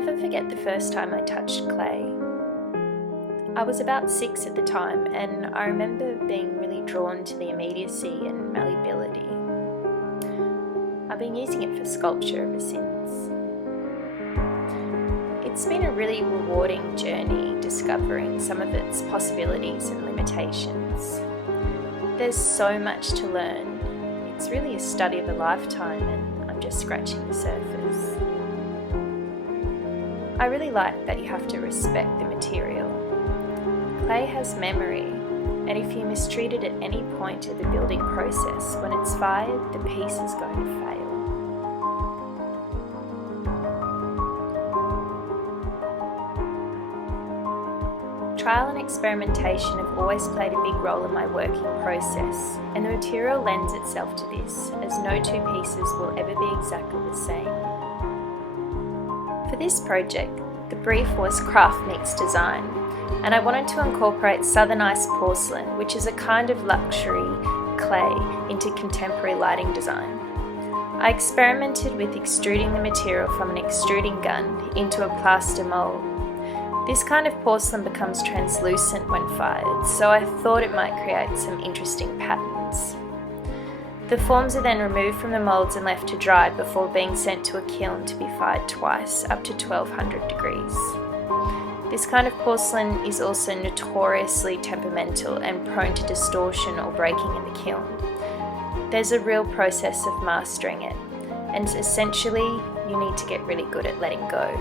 never forget the first time I touched clay. I was about 6 at the time, and I remember being really drawn to the immediacy and malleability. I've been using it for sculpture ever since. It's been a really rewarding journey discovering some of its possibilities and limitations. There's so much to learn. It's really a study of a lifetime, and I'm just scratching the surface. I really like that you have to respect the material. Clay has memory, and if you mistreat it at any point of the building process, when it's fired, the piece is going to fail. Trial and experimentation have always played a big role in my working process, and the material lends itself to this, as no two pieces will ever be exactly the same. For this project, the brief was craft meets design, and I wanted to incorporate southern ice porcelain, which is a kind of luxury clay, into contemporary lighting design. I experimented with extruding the material from an extruding gun into a plaster mould. This kind of porcelain becomes translucent when fired, so I thought it might create some interesting patterns. The forms are then removed from the moulds and left to dry before being sent to a kiln to be fired twice, up to 1200 degrees. This kind of porcelain is also notoriously temperamental and prone to distortion or breaking in the kiln. There's a real process of mastering it, and essentially you need to get really good at letting go.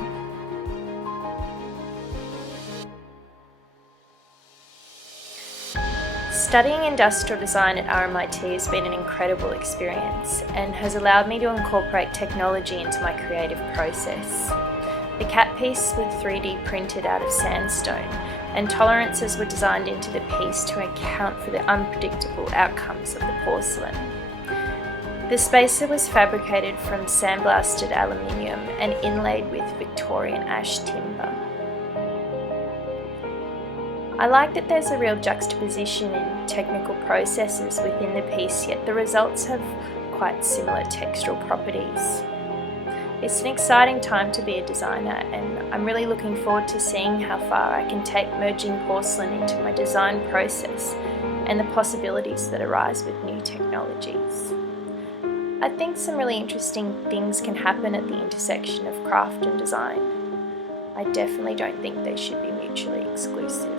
Studying industrial design at RMIT has been an incredible experience and has allowed me to incorporate technology into my creative process. The cap piece was 3D printed out of sandstone, and tolerances were designed into the piece to account for the unpredictable outcomes of the porcelain. The spacer was fabricated from sandblasted aluminium and inlaid with Victorian ash timber. I like that there's a real juxtaposition in technical processes within the piece, yet the results have quite similar textural properties. It's an exciting time to be a designer, and I'm really looking forward to seeing how far I can take merging porcelain into my design process and the possibilities that arise with new technologies. I think some really interesting things can happen at the intersection of craft and design. I definitely don't think they should be mutually exclusive.